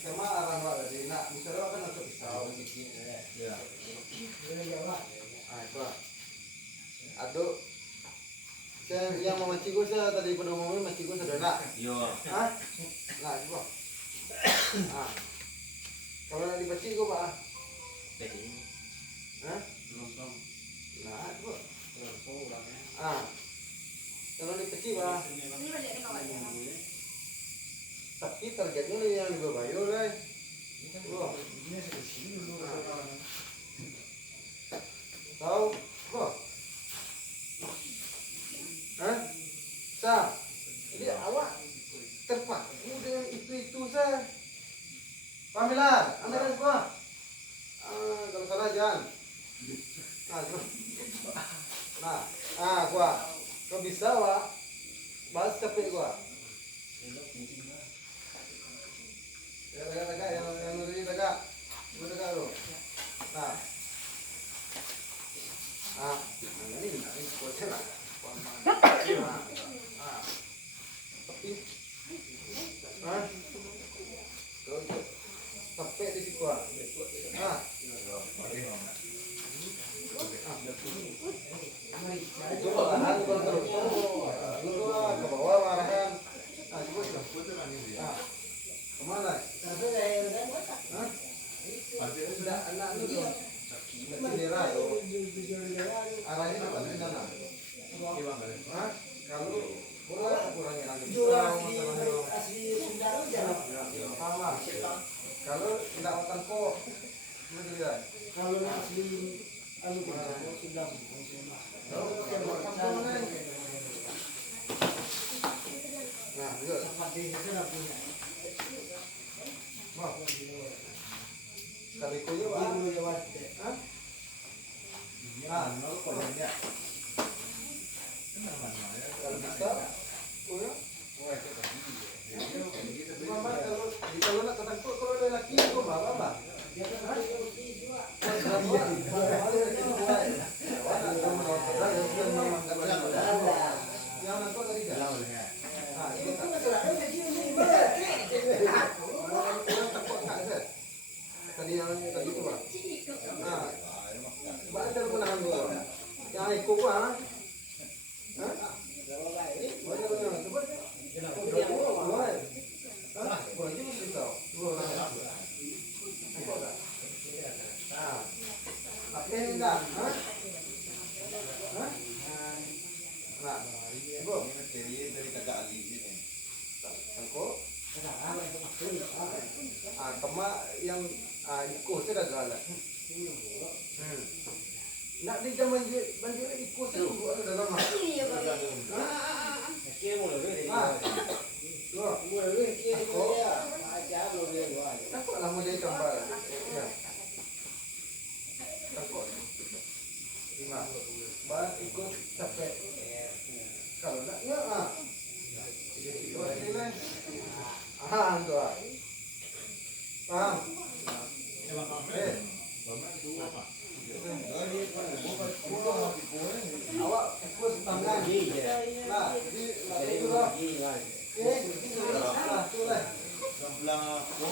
Sama arang wa tadi nak bisa kan untuk pisau. Ya. Ah, itu. Aduk. Saya yang memancing gua saya tadi pada umumnya mancing gua sudah nak. Iya. Hah? Nah, coba. Ah. Kalau nak dipancing gua Pak. Hah? Lontong. Nah, coba. Lontong orangnya. Ah. Kalau dipecih Pak. Tapi targetnya yang gua bayar lah. Wah. Tahu? Wah. Hah? Sah. Jadi awak terpaku dengan itu sah. Pamilah, anda kan gua. Ah, kalau salah jangan. Nah, coba. Nah, gua. Kau bisa wa? Bahas capek gua. Ya, tegak, yang tadi tegak. Gua tegak lu. Nah. Ah, ini kuatnya lah. Tapi, sampai di situ ah. Coba tahan kontrol dulu lah ke bawah marahan. Ah, coba kemana? Tidak, anak itu cendera tuh. Arahnya depan ke sana. Kalau kurangnya lagi sama. Kalau tidak makan kok, kalau asli anu sudah nah, betul. Wah. Kali kuyu ah. Ah, kalau bisa kuyu. Mama kalau nak ketangkuk kalau ada laki kau bawa bah. Tadi itu bah. Nah, baca menahan gua. Yang ikut gua. Hah? Yang ikut sudah galak. Nak di jam banjir ikut sudah dalam mah. Takut lah mau jadi gambar. Ya. Takut. Lima. Bah ikut capek. Kalau tak ya tu ah. Paham? Awak ikut tangan. Nah, jadi itu lah. Sebelah aku.